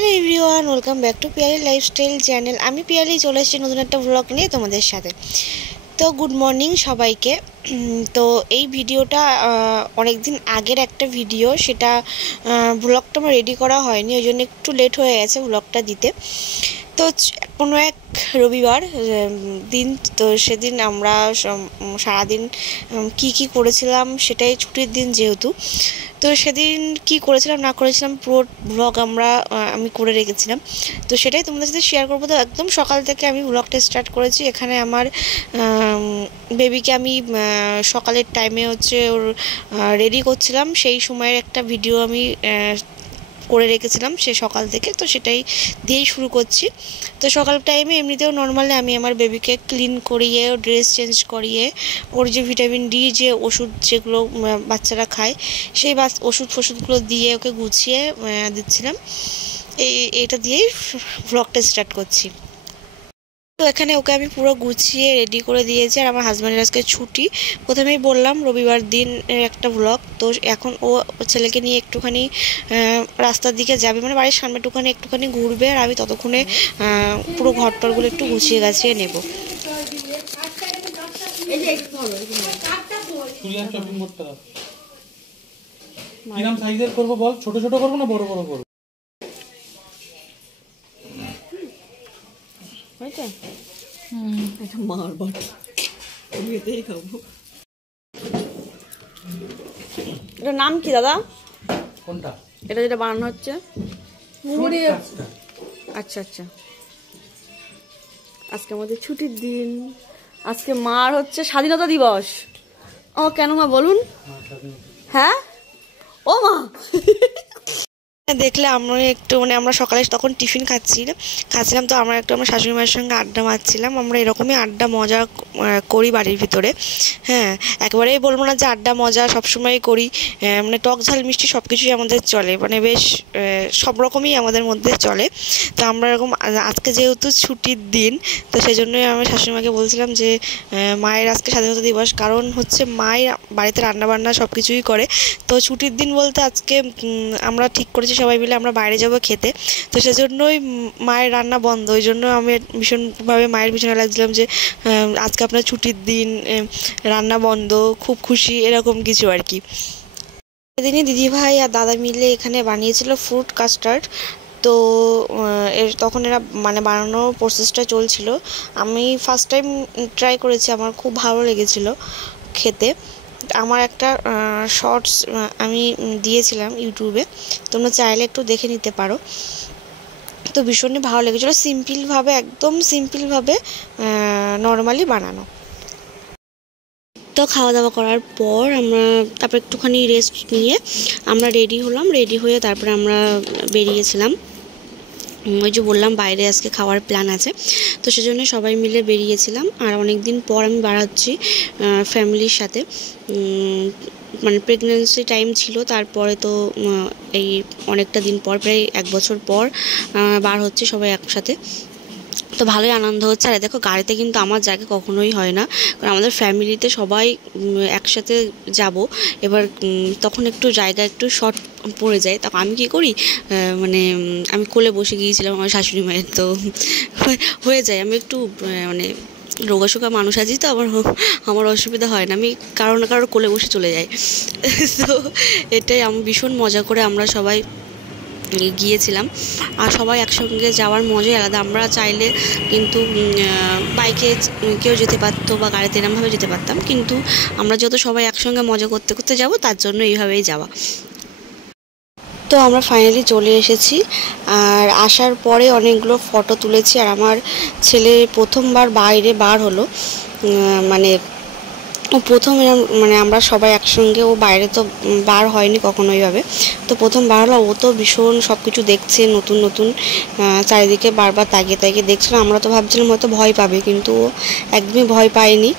Hello everyone, welcome back to Piyali lifestyle channel. আমি পিয়ালি চলে এসেছি নতুন একটা ভ্লগ নিয়ে তোমাদের সাথে। তো গুড মর্নিং সবাইকে। তো এই ভিডিওটা অনেক দিন আগের একটা ভিডিও, সেটা ভ্লগটা আমার রেডি করা হয়নি, ওই জন্য একটু লেট হয়ে গেছে ভ্লগটা দিতে। তো কোনো এক রবিবার দিন, তো সেদিন আমরা সারাদিন কি করেছিলাম, সেটাই ছুটির দিন যেহেতু, তো সেদিন কি করেছিলাম না করেছিলাম পুরো ভ্লগ আমি করে রেখেছিলাম। তো সেটাই তোমাদের সাথে শেয়ার করবো। তো একদম সকাল থেকে আমি ভ্লগটা স্টার্ট করেছি। এখানে আমার বেবিকে আমি সকালের টাইমে ওর রেডি করছিলাম, সেই সময়ের একটা ভিডিও আমি করে রেখেছিলাম সে সকাল থেকে, তো সেটাই দিয়েই শুরু করছি। তো সকাল টাইমে এমনিতেও নর্মালি আমি আমার বেবিকে ক্লিন করিয়ে, ড্রেস চেঞ্জ করিয়ে, ওর যে ভিটামিন ডি যে ওষুধ যেগুলো বাচ্চারা খায়, সেই ওষুধগুলো দিয়ে ওকে গুছিয়ে দিচ্ছিলাম। এইটা দিয়েই ভ্লগটা স্টার্ট করছি। তো এখানে ওকে আমি পুরো গুছিয়ে রেডি করে দিয়েছি, আর আমার হাজব্যান্ডের আজকে ছুটি। প্রথমেই বললাম রবিবার দিন একটা ভ্লগ। তো এখন ও ছেলেকে নিয়ে একটুখানি রাস্তার দিকে যাবে, মানে বাড়ির সামনে একটুখানি ঘুরবে, আর আমি ততক্ষণে পুরো ঘরটরগুলো একটু গুছিয়ে গাছিয়ে নেব। ছোট ছোট করবো না বড় বড় করবো? এটার নাম কি দাদা? কোনটা? এটা যেটা বানানো হচ্ছে। আচ্ছা আচ্ছা, আজকে আমাদের ছুটির দিন, আজকে মার হচ্ছে স্বাধীনতা দিবস। ও কেন মা বলুন? হ্যাঁ ও মা দেখলে আমরা সকালে তখন টিফিন খাচ্ছিলাম, তো আমরা আমার শাশুড়ি মায়ের সঙ্গে আড্ডা মারছিলাম। আমরা এরকমই আড্ডা মজা করি বাড়ির ভিতরে। হ্যাঁ, একেবারেই বলবো না যে আড্ডা মজা সবসময় করি, মানে টক ঝাল মিষ্টি সব কিছুই আমাদের চলে, মানে বেশ সব রকমই আমাদের মধ্যে চলে। তো আমরা এরকম আজকে যেহেতু ছুটির দিন, তো সেই জন্যই আমি শাশুড়ি মাকে বলছিলাম যে মায়ের আজকে স্বাধীনতা দিবস, কারণ হচ্ছে মায়ের বাড়িতে রান্নাবান্না সব কিছুই করে। তো ছুটির দিন বলতে আজকে আমরা ঠিক করেছি সবাই মিলে আমরা বাইরে যাব খেতে। তো সেজন্যই মায়ের রান্না বন্ধ, ওই জন্য আমি ভীষণভাবে মায়ের পিছনে লাগছিলাম যে আজকে আপনার ছুটির দিন, রান্না বন্ধ, খুব খুশি, এরকম কিছু আর কি। সেদিনই দিদিভাই আর দাদা মিলে এখানে বানিয়েছিল ফ্রুট কাস্টার্ড। তো তখন এরা বানানোর প্রসেসটা চলছিল। আমি ফার্স্ট টাইম ট্রাই করেছি, আমার খুব ভালো লেগেছিল খেতে। আমার একটা শর্টস আমি দিয়েছিলাম ইউটিউবে, তোমরা চাইলে একটু দেখে নিতে পারো। তো ভীষণই ভালো লেগেছিলো, একদম সিম্পলভাবে নর্মালি বানানো। তো খাওয়া দাওয়া করার পর তারপর একটুখানি রেস্ট নিয়ে আমরা রেডি হয়ে তারপরে আমরা বেরিয়েছিলাম। ওই যে বললাম বাইরে আজকে খাওয়ার প্ল্যান আছে, তো সেজন্য সবাই মিলে বেরিয়েছিলাম। আর অনেক দিন পর আমি বেড়াচ্ছি ফ্যামিলির সাথে, প্রেগন্যান্সি টাইম ছিল, তারপরে তো এই অনেকটা দিন পর, প্রায় 1 বছর পর বার হচ্ছে সবাই একসাথে। তো ভালোই আনন্দ হচ্ছে। আর দেখো গাড়িতে কিন্তু আমার জায়গা কখনোই হয় না, কারণ আমাদের ফ্যামিলিতে সবাই একসাথে যাব, এবার তখন একটু জায়গা একটু শর্ট পড়ে যায়। তখন আমি কী করি, আমি কোলে বসে গিয়েছিলাম আমার শাশুড়ি মায়ের, তো হয়ে যায়। আমি একটু রোগাশোকা মানুষ আছি, তো আমার অসুবিধা হয় না, আমি কারো না কারোর কোলে বসে চলে যাই। তো এটাই আমি ভীষণ মজা করে আমরা সবাই গিয়েছিলাম। আর সবাই একসঙ্গে যাওয়ার মজাই আলাদা। আমরা চাইলে কিন্তু বাইকে কেউ যেতে পারতো বা গাড়িতে এরমভাবে যেতে পারতাম, কিন্তু আমরা যত সবাই একসঙ্গে মজা করতে করতে যাব, তার জন্য এইভাবেই যাওয়া। তো আমরা ফাইনালি চলে এসেছি, আর আসার পরে অনেকগুলো ফটো তুলেছি। আর আমার ছেলে প্রথমবার বাইরে বার হলো, ও প্রথম আমরা সবাই একসঙ্গে, ও বাইরে তো বার হয়নি কখনো এইভাবে, তো প্রথম বার হলো। ও তো ভীষণ সব কিছু দেখছে, নতুন নতুন চারিদিকে বারবার তাকিয়ে দেখছিল। আমরা তো ভাবছিলাম হয়তো ভয় পাবে, কিন্তু ও একদমই ভয় পায়নি।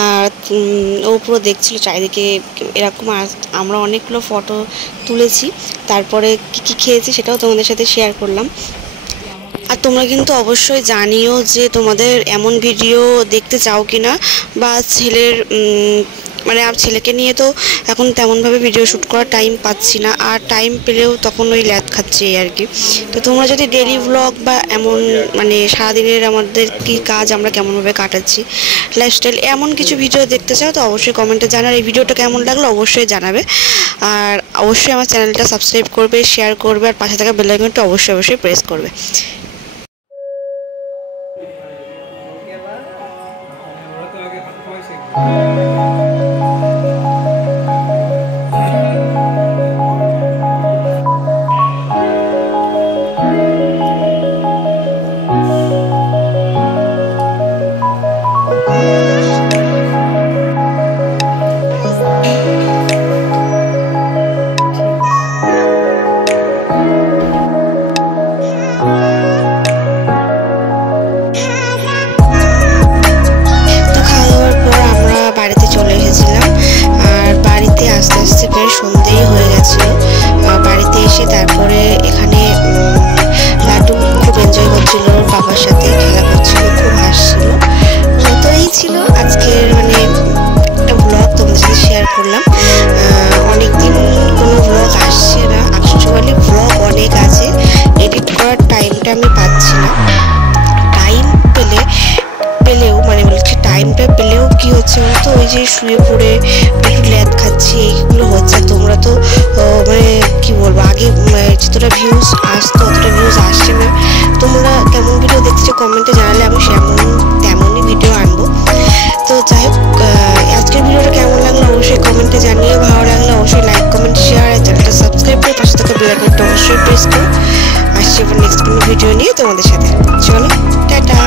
আর ও পুরো দেখছিল চারিদিকে এরকম। আর আমরা অনেকগুলো ফটো তুলেছি, তারপরে কী খেয়েছি সেটাও তোমাদের সাথে শেয়ার করলাম। আর তোমরা কিন্তু অবশ্যই জানিও যে তোমাদের এমন ভিডিও দেখতে চাও কি না, বা ছেলের মানে আর ছেলেকে নিয়ে তো এখন তেমনভাবে ভিডিও শ্যুট করার টাইম পাচ্ছি না, আর টাইম পেলেও তখন ওই ল্যাদ খাচ্ছি এই আর কি। তো তোমরা যদি ডেলি ব্লগ বা এমন মানে সারাদিনের আমাদের কী কাজ আমরা কেমনভাবে কাটাচ্ছি লাইফস্টাইল এমন কিছু ভিডিও দেখতে চাও তো অবশ্যই কমেন্টে জানার। এই ভিডিওটা কেমন লাগলো অবশ্যই জানাবে, আর অবশ্যই আমার চ্যানেলটা সাবস্ক্রাইব করবে, শেয়ার করবে, আর পাশে থাকা বেল আইকনটা অবশ্যই প্রেস করবে। সন্ধ্যেই হয়ে গেছিলো। বাড়িতে এসে তারপরে এখানে লাড্ডু খুব এনজয় করছিল, ওর বাবার সাথে খেলা করছিল, খুব হাসছিল। তো এই ছিল আজকের মানে একটা ব্লগ তোমাদের সাথে শেয়ার করলাম। অনেকদিন কোনো ব্লগ আসছে না, অ্যাকচুয়ালি ব্লগ অনেক আছে, এডিট করার টাইমটা আমি পাচ্ছি না। টাইম পেলেও মানে বলছি টাইমটা পেলেও কী হচ্ছে বলতো, ওই যে শুয়ে পড়ে একটু ল্যাদ খাচ্ছি এইগুলো হচ্ছে। তোমরা তো মানে কী বলবো, আগে যতটা ভিউজ আসতো অতটা ভিউজ আসছে না। তোমরা কেমন ভিডিও দেখছো কমেন্টে জানালে আমি তেমনই ভিডিও আনবো। তো যাই হোক, আজকের ভিডিওটা কেমন লাগলো অবশ্যই কমেন্টে জানিয়ে, ভালো লাগলে অবশ্যই লাইক কমেন্ট শেয়ার, আর চ্যানেলটা সাবস্ক্রাইব করে পাশে থাকা বেল আইকনটা অবশ্যই প্রেস করো। আসছি এবার নেক্সট কোনো ভিডিও নিয়ে তোমাদের সাথে। চলো টাটা।